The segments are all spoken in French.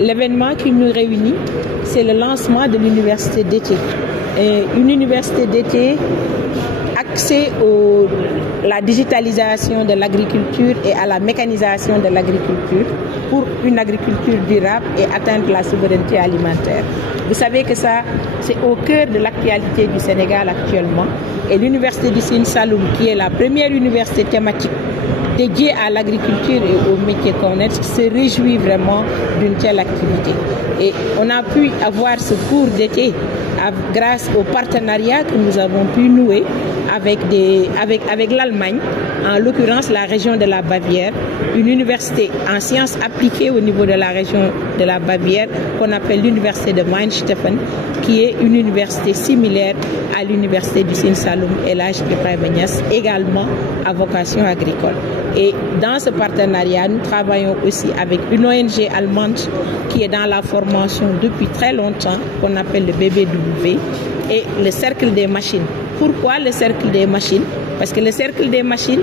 l'événement qui nous réunit, c'est le lancement de l'université d'été. Une université d'été axée à la digitalisation de l'agriculture et à la mécanisation de l'agriculture pour une agriculture durable et atteindre la souveraineté alimentaire. Vous savez que ça, c'est au cœur de l'actualité du Sénégal actuellement. Et l'université du Sine Saloum, qui est la première université thématique dédiée à l'agriculture et aux métiers connexes, se réjouit vraiment d'une telle activité. Et on a pu avoir ce cours d'été grâce au partenariat que nous avons pu nouer avec l'Allemagne, en l'occurrence la région de la Bavière, une université en sciences appliquées au niveau de la région de la Bavière qu'on appelle l'université de Weinstephen, qui est une université similaire à l'université du Sine Saloum El Hadj Ibrahima Niass, également à vocation agricole. Et dans ce partenariat, nous travaillons aussi avec une ONG allemande qui est dans la formation depuis très longtemps, qu'on appelle le BBW, et le Cercle des machines. Pourquoi le Cercle des machines? Parce que le Cercle des machines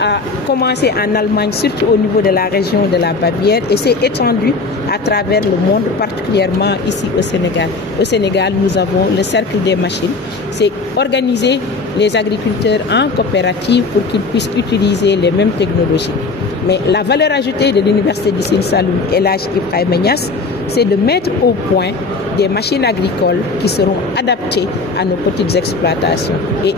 a commencé en Allemagne, surtout au niveau de la région de la Bavière, et s'est étendu à travers le monde, particulièrement ici au Sénégal. Au Sénégal, nous avons le Cercle des machines. C'est organiser les agriculteurs en coopérative pour qu'ils puissent utiliser les mêmes technologies. Mais la valeur ajoutée de l'université du Sine Saloum El Hadj Ibrahima Niass, c'est de mettre au point des machines agricoles qui seront adaptées à nos petites exploitations et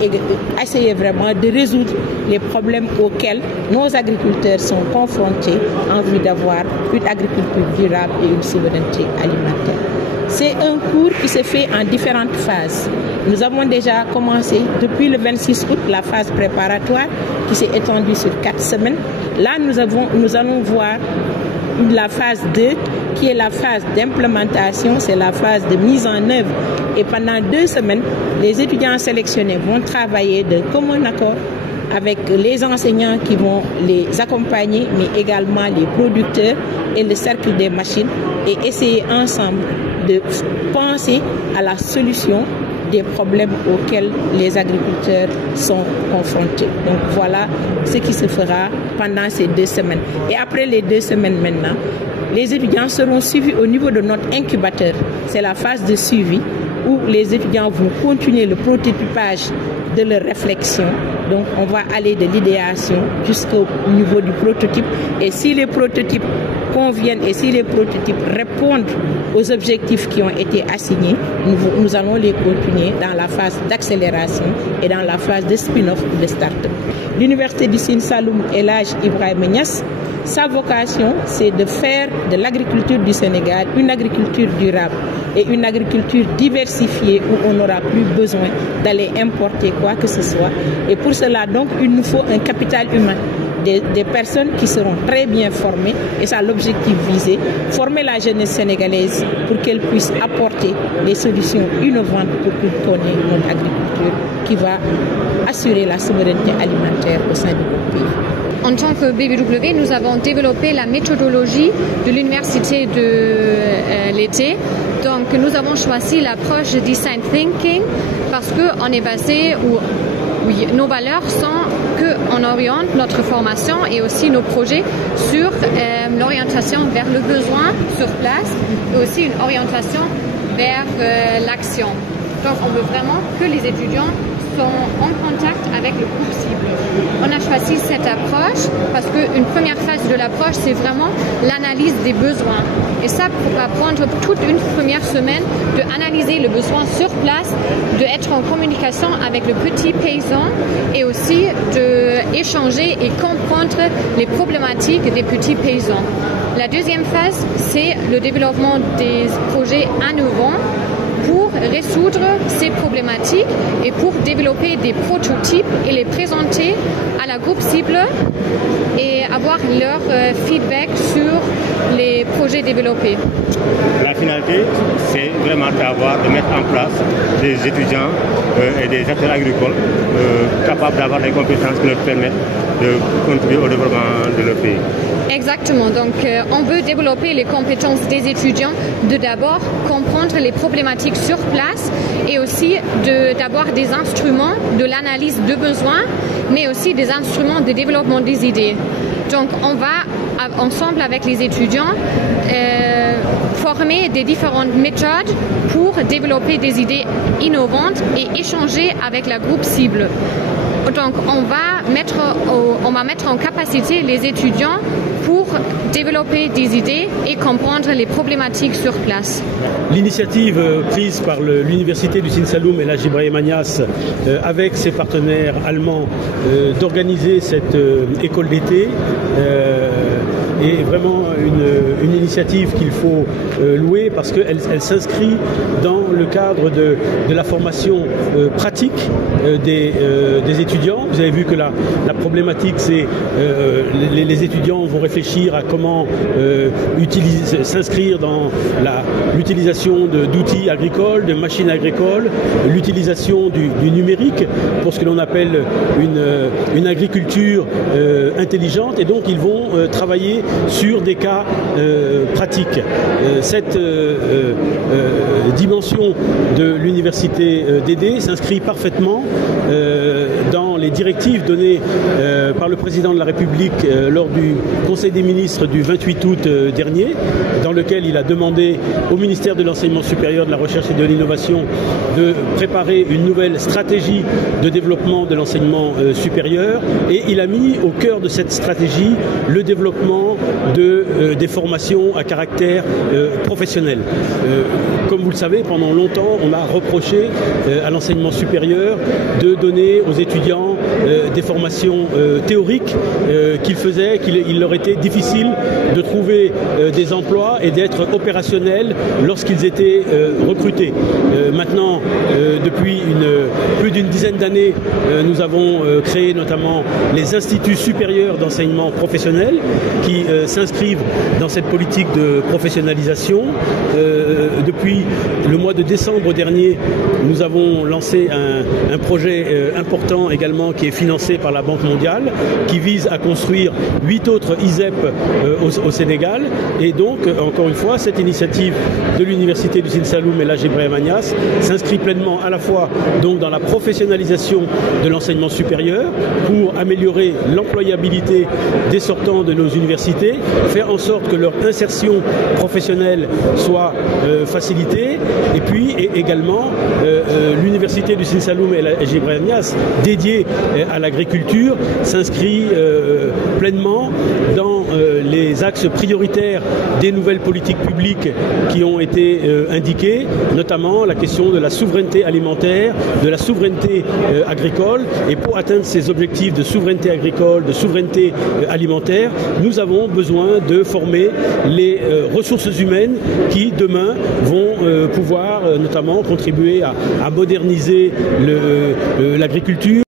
essayer vraiment de résoudre les problèmes auxquels nos agriculteurs sont confrontés en vue d'avoir une agriculture durable et une souveraineté alimentaire. C'est un cours qui se fait en différentes phases. Nous avons déjà commencé depuis le 26 août la phase préparatoire qui s'est étendue sur 4 semaines. Là, nous allons voir la phase 2 qui est la phase d'implémentation, c'est la phase de mise en œuvre. Et pendant 2 semaines, les étudiants sélectionnés vont travailler de commun accord avec les enseignants qui vont les accompagner, mais également les producteurs et le cercle des machines, et essayer ensemble de penser à la solution des problèmes auxquels les agriculteurs sont confrontés. Donc voilà ce qui se fera pendant ces 2 semaines. Et après les 2 semaines maintenant, les étudiants seront suivis au niveau de notre incubateur. C'est la phase de suivi où les étudiants vont continuer le prototypage de leur réflexion. Donc on va aller de l'idéation jusqu'au niveau du prototype. Et si les prototypes conviennent et si les prototypes répondent aux objectifs qui ont été assignés, nous allons les continuer dans la phase d'accélération et dans la phase de spin-off ou de start-up. L'université du Sine Saloum El Hadj Ibrahima Niass, sa vocation, c'est de faire de l'agriculture du Sénégal une agriculture durable et une agriculture diversifiée où on n'aura plus besoin d'aller importer quoi que ce soit. Et pour cela, donc, il nous faut un capital humain, des personnes qui seront très bien formées, et c'est l'objectif visé, former la jeunesse sénégalaise pour qu'elle puisse apporter des solutions innovantes pour qu'on ait une agriculture qui va assurer la souveraineté alimentaire au sein de notre pays. En tant que BBW, nous avons développé la méthodologie de l'université de l'été. Donc, nous avons choisi l'approche de design thinking parce qu'on est basé où nos valeurs sont qu'on oriente notre formation et aussi nos projets sur l'orientation vers le besoin sur place et aussi une orientation vers l'action. Donc, on veut vraiment que les étudiants sont en contact avec le groupe cible. On a choisi cette approche parce qu'une première phase de l'approche, c'est vraiment l'analyse des besoins. Et ça va prendre toute une première semaine d'analyser le besoin sur place, d'être en communication avec le petit paysan et aussi d'échanger et comprendre les problématiques des petits paysans. La deuxième phase, c'est le développement des projets innovants pour résoudre ces problématiques et pour développer des prototypes et les présenter à la groupe cible et avoir leur feedback sur les projets développés. La finalité, c'est vraiment de mettre en place des étudiants et des acteurs agricoles capables d'avoir des compétences qui leur permettent de contribuer au développement de leur pays. Exactement. Donc, on veut développer les compétences des étudiants de d'abord comprendre les problématiques sur place et aussi d'avoir des instruments de l'analyse de besoins, mais aussi des instruments de développement des idées. Donc, on va ensemble avec les étudiants former des différentes méthodes pour développer des idées innovantes et échanger avec la groupe cible. Donc on va mettre en capacité les étudiants pour développer des idées et comprendre les problématiques sur place. L'initiative prise par l'Université du Sine Saloum et la Ibrahim Agnas avec ses partenaires allemands d'organiser cette école d'été est vraiment une initiative qu'il faut louer parce qu'elle s'inscrit dans le cadre de la formation pratique des étudiants. Vous avez vu que la problématique, c'est les étudiants vont réfléchir à comment s'inscrire dans l'utilisation d'outils agricoles, de machines agricoles, l'utilisation du numérique pour ce que l'on appelle une agriculture intelligente, et donc ils vont travailler sur des cas pratiques. Cette dimension de l'université d'Édé s'inscrit parfaitement dans les directives données par le président de la République lors du Conseil des ministres du 28 août dernier, dans lequel il a demandé au ministère de l'Enseignement supérieur, de la Recherche et de l'Innovation de préparer une nouvelle stratégie de développement de l'enseignement supérieur, et il a mis au cœur de cette stratégie le développement des formations à caractère professionnel. Comme vous le savez, pendant longtemps, on a reproché à l'enseignement supérieur de donner aux étudiants des formations théoriques qu'il leur était difficile de trouver des emplois et d'être opérationnels lorsqu'ils étaient recrutés. Maintenant, depuis plus d'une dizaine d'années, nous avons créé notamment les instituts supérieurs d'enseignement professionnel qui s'inscrivent dans cette politique de professionnalisation. Depuis le mois de décembre dernier, nous avons lancé un projet important également qui est financé par la Banque mondiale, qui vise à construire 8 autres ISEP au Sénégal. Et donc, encore une fois, cette initiative de l'Université du Sine Saloum et la Ibrahim Agnas s'inscrit pleinement à la fois donc dans la professionnalisation de l'enseignement supérieur pour améliorer l'employabilité des sortants de nos universités, faire en sorte que leur insertion professionnelle soit facilitée, et puis également l'Université du Sine Saloum et la Ibrahim Agnas dédiée à l'agriculture s'inscrit pleinement dans les axes prioritaires des nouvelles politiques publiques qui ont été indiquées, notamment la question de la souveraineté alimentaire, de la souveraineté agricole. Et pour atteindre ces objectifs de souveraineté agricole, de souveraineté alimentaire, nous avons besoin de former les ressources humaines qui, demain, vont pouvoir notamment contribuer à moderniser l'agriculture.